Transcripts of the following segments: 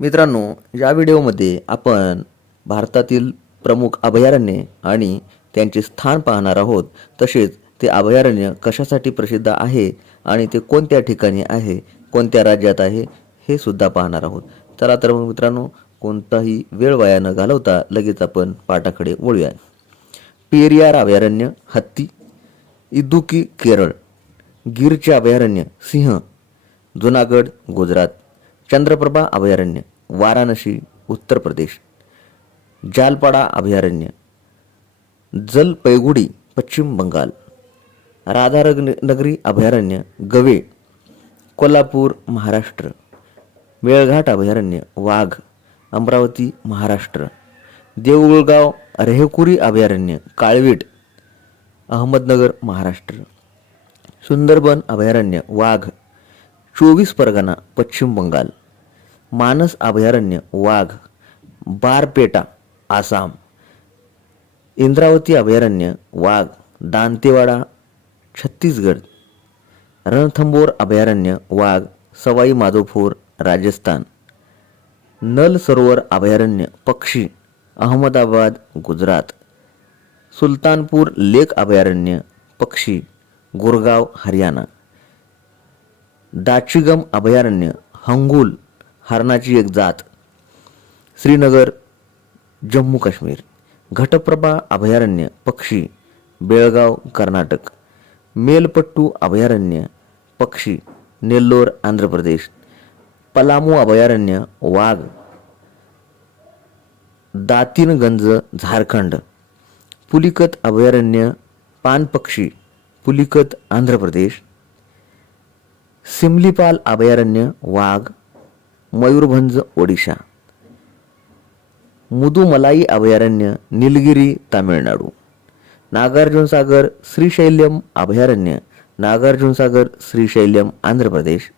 मित्रांनो, या व्हिडिओमध्ये आपण भारतातील प्रमुख अभयारण्ये आणि त्यांचे स्थान पाहणार आहोत. तसेच ते अभयारण्य कशासाठी प्रसिद्ध आहे आणि ते कोणत्या ठिकाणी आहे, कोणत्या राज्यात आहे हे सुद्धा पाहणार आहोत. चला तर मग मित्रांनो, कोणताही वेळ वाया न घालवता लगेच आपण पाठाकडे वळूया. पेरियार अभयारण्य हत्ती, इदुकी केरळ. गिरचे अभयारण्य सिंह, जुनागड गुजरात. चंद्रप्रभा अभयारण्य वाराणसी उत्तर प्रदेश. जालपाडा अभयारण्य जलपैगुडी पश्चिम बंगाल. राधानगरी अभयारण्य गवे कोल्हापूर महाराष्ट्र. मेळघाट अभयारण्य वाघ अमरावती महाराष्ट्र. देऊळगाव रेहकुरी अभयारण्य काळवीट अहमदनगर महाराष्ट्र. सुंदरबन अभयारण्य वाघ 24 परगणा पश्चिम बंगाल. मानस अभयारण्य वाघ बारपेटा आसाम. इंद्रावती अभयारण्य वाघ दांतेवाडा छत्तीसगड. रणथंबोर अभयारण्य वाघ सवाई माधोपूर राजस्थान. नल सरोवर अभयारण्य पक्षी अहमदाबाद गुजरात. सुलतानपूर लेक अभयारण्य पक्षी गुरगाव हरियाणा. दाचिगम अभयारण्य हंगुल हरणाची एक जात श्रीनगर जम्मू काश्मीर. घटप्रभा अभयारण्य पक्षी बेळगाव कर्नाटक. मेलपट्टू अभयारण्य पक्षी नेल्लोर आंध्र प्रदेश. पलामू अभयारण्य वाघ दातिनगंज झारखंड. पुलिकत अभयारण्य पानपक्षी पुलिकत आंध्र प्रदेश. सिमलीपाल अभयारण्य वाघ मयूरभंज ओडिशा. मुदुमलाई अभयारण्य निलगिरी तामिळनाडू. नागार्जुनसागर श्रीशैल्यम अभयारण्य नागार्जुनसागर श्रीशैल्यम आंध्र प्रदेश.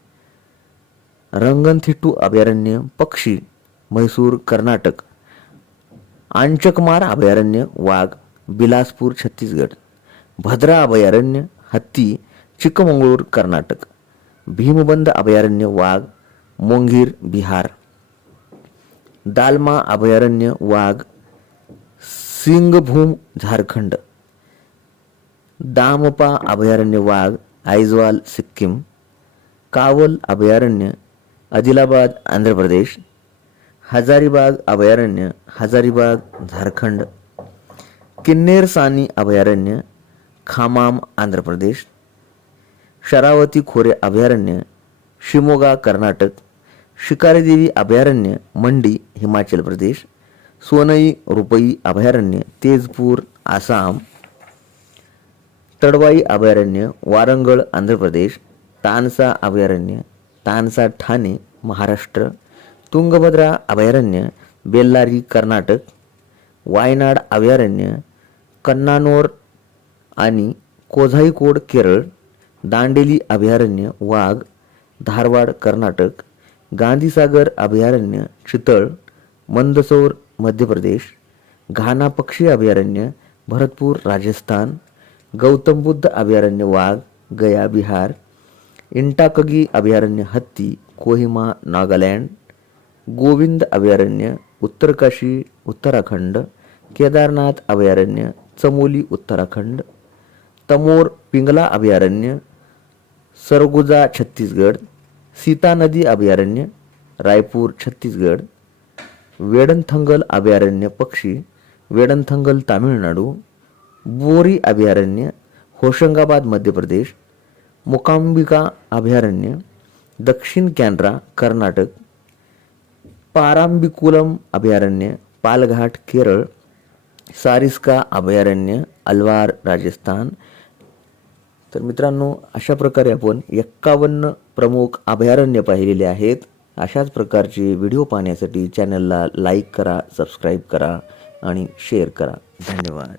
रंगनथिट्टू अभयारण्य पक्षी म्हैसूर कर्नाटक. आंचकमार अभयारण्य वाघ बिलासपूर छत्तीसगड. भद्रा अभयारण्य हत्ती चिक्कमंगळूर कर्नाटक. भीमबंध अभयारण्य वाघ मोंगीर बिहार. दालमा अभयारण्य वाघ सिंगभूम झारखंड. दामपा अभयारण्य वाघ आइजवाल सिक्कीम. कावल अभयारण्य आदिलाबाद आंध्र प्रदेश. हजारीबाग अभयारण्य हजारीबाग झारखंड. किन्नेरसानी अभयारण्य खामाम आंध्र प्रदेश. शरावती खोरे अभयारण्य शिमोगा कर्नाटक. शिकारीदेवी अभयारण्य मंडी हिमाचल प्रदेश. सोनई रुपई अभयारण्य तेजपूर आसाम. तडवाई अभयारण्य वारंगळ आंध्र प्रदेश. तानसा अभयारण्य तानसा ठाणे महाराष्ट्र. तुंगभद्रा अभयारण्य बेल्लारी कर्नाटक. वायनाड अभयारण्य कन्नानोर आणि कोझाईकोड केरळ. दांडेली अभयारण्य वाघ धारवाड कर्नाटक. गांधीसागर अभयारण्य चितळ मंदसौर मध्य प्रदेश. घाना पक्षी अभयारण्य भरतपूर राजस्थान. गौतम बुद्ध अभयारण्य वाघ गया बिहार. इंटाकगी अभयारण्य हत्ती कोहिमा नागालँड. गोविंद अभयारण्य उत्तरकाशी उत्तराखंड. केदारनाथ अभयारण्य चमोली उत्तराखंड. तमोर पिंगला अभयारण्य सरगुजा छत्तीसगड. सीता नदी अभयारण्य रायपूर छत्तीसगड. वेडनथंगल अभयारण्य पक्षी वेडनथंगल तामिळनाडू. बोरी अभयारण्य होशंगाबाद मध्य प्रदेश. मुकांबिका अभयारण्य दक्षिण कॅनरा कर्नाटक. पारांबिकुलम अभयारण्य पालघाट केरळ. सारिस्का अभयारण्य अलवार राजस्थान. तर मित्रांनो, अशा प्रकारे आपण 51 प्रमुख अभयारण्य पाहिलेले आहेत. अशाच प्रकारचे व्हिडिओ पाहण्यासाठी चॅनलला लाईक करा, सबस्क्राईब करा आणि शेअर करा. धन्यवाद.